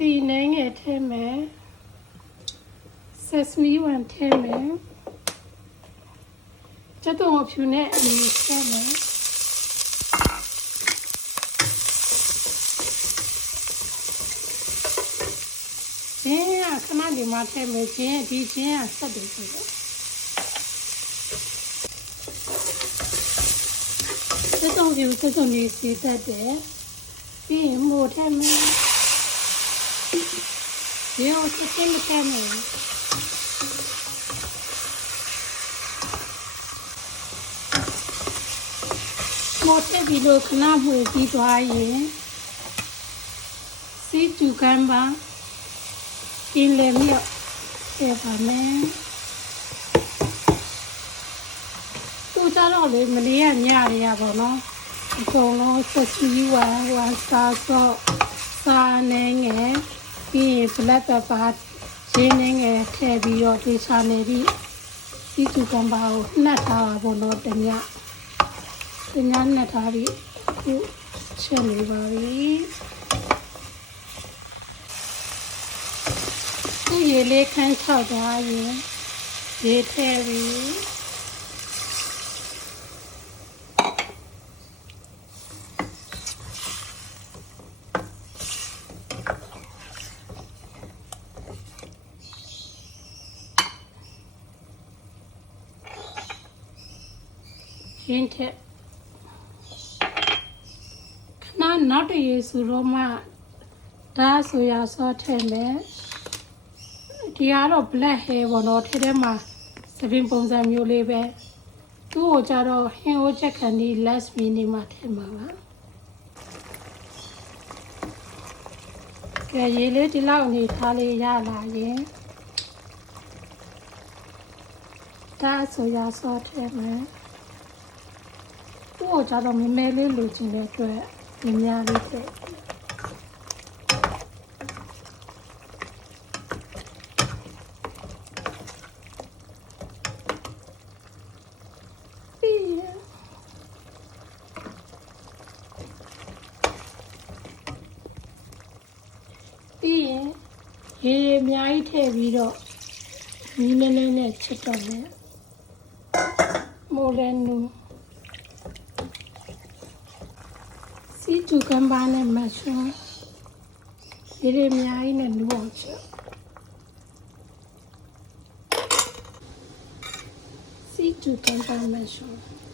စီနှင်းငယ်ထည့်မယ် sesame 1ထည့်မယ်ကျက်သွန်ကိုဖြူနဲ့အလေးထည့်မယ်ဂျင်းကခဏဒီမှာထည့်မယ်ဂျင်းဒီဂျင်းကဆက်တယ်ဆိုတော့ကျက်သွန်ဖြူကျက်သွန်လေးစီးတတ်တယ်ပြီးရင်မို့ထည့်မယ်ဒီကိုချက်ချင်းမထည့်မယ်မို့ထည့်ပြီးတော့ခဏမှွေပြီးသွားရင်စီးကျူကမ်းပါกินเลยไม่เจ็บป่ะแม่ตู้จ้าเราเลยมันเลี้ยงยาเลยอะบอกเนาะตรงเราจะซื้อวันซาโซซาเนงเงี้ยพี่เปล่าแต่ปาเชนเนงเงี้ยแค่บิโอติชาเนรีที่จุกันบ่าวหน้าตาบอกเนาะแต่เนี้ยหน้าตาดิกูเชื่อเลยบ่าวသူရေလေးခန်းချောက်သွားရင်ရေထည့်ပြီးရင်းထက်ခဏနောက်တရေဆိုတော့မှဒါဆိုရဆောထည့်မယ်ဒီကတော့ black hair ပေါ့နော်ထဲထဲမှာသပင်ပုံစံမျိုးလေးပဲသူ့ကိုကြတော့ဟင်းဟိုချက်ခံဒီ last minute မှာထည့်မှာပါကဲရေလေးဒီလောက်အနေထားလေးရလာရင်ဒါဆိုရဆောထည့်မယ်သူ့ကိုကြတော့မဲမဲလေးလိုချင်တဲ့အတွက်ဒီများလေးထည့်ပြီးရင်ရေအများကြီးထည့်ပြီးတော့မီးနည်းနည်းနဲ့ချက်တော့မယ်မိုလဲနူစီကျူကမ်ဘာနဲ့မရှုံးရေအများကြီးနဲ့နူအောင်ချက်စီကျူကမ်ဘာမရှုံး